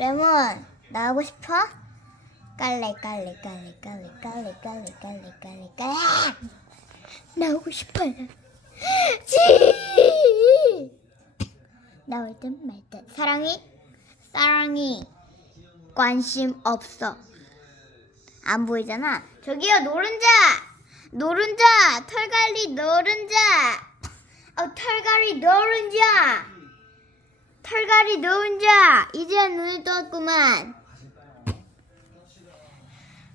레몬 나오고 싶어? 깔래 깔래 깔래 깔래 깔래 깔래 깔래 깔래 깔래 나오고 싶어요. 지 나올 듯 말 듯. 사랑이 사랑이 관심 없어. 안 보이잖아. 저기요 노른자 노른자 털갈이 노른자 어 털갈이 노른자 털갈이 노른자 이제 눈이 떴구만.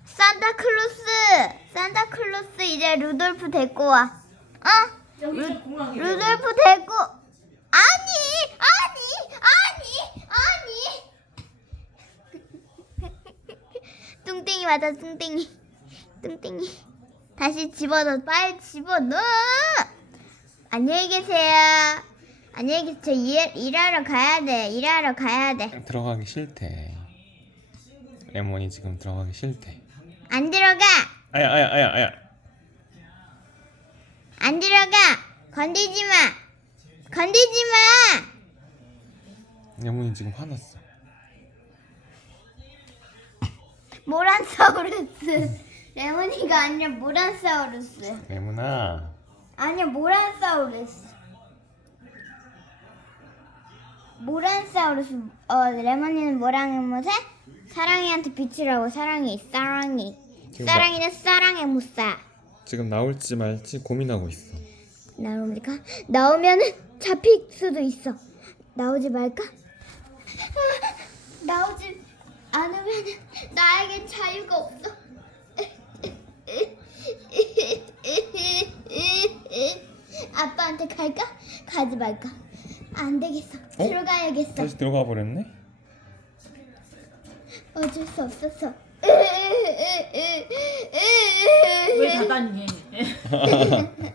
산타클로스 산타클로스 이제 루돌프 데리고 와. 어? 공항에 루돌프 데리고 아니 아니 아니 아니. 뚱땡이 맞아 뚱땡이. 뚱땡이. 다시 집어넣어 빨리 집어넣어. 안녕히 계세요 안녕히 계세요 저 일, 일하러 가야 돼 일하러 가야 돼안 들어가기 싫대. 레몬이 지금 들어가기 싫대. 들어가 아야 아야 아야 아야. 안 들어가 건들지 마 건들지 마 레몬이 지금 화났어. 모란사우루스 레몬이가 아니라 모란사우루스 레몬아. 아니야 모란사우루스 모란사우루스 어 레몬이는 뭐랑 못해? 사랑이한테 비치라고 사랑이 사랑이 지금 사랑이는 사랑의 무사 지금 나올지 말지 고민하고 있어. 나옵니까? 나오면은 잡힐 수도 있어 나오지 말까? 아, 나오지 않으면은 나에겐 자유가 없어 아빠한테 갈까? 가지 말까? 안 되겠어. 어? 들어가야겠어. 다시 들어가 버렸네. 어쩔 수 없었어. 왜 닫았니?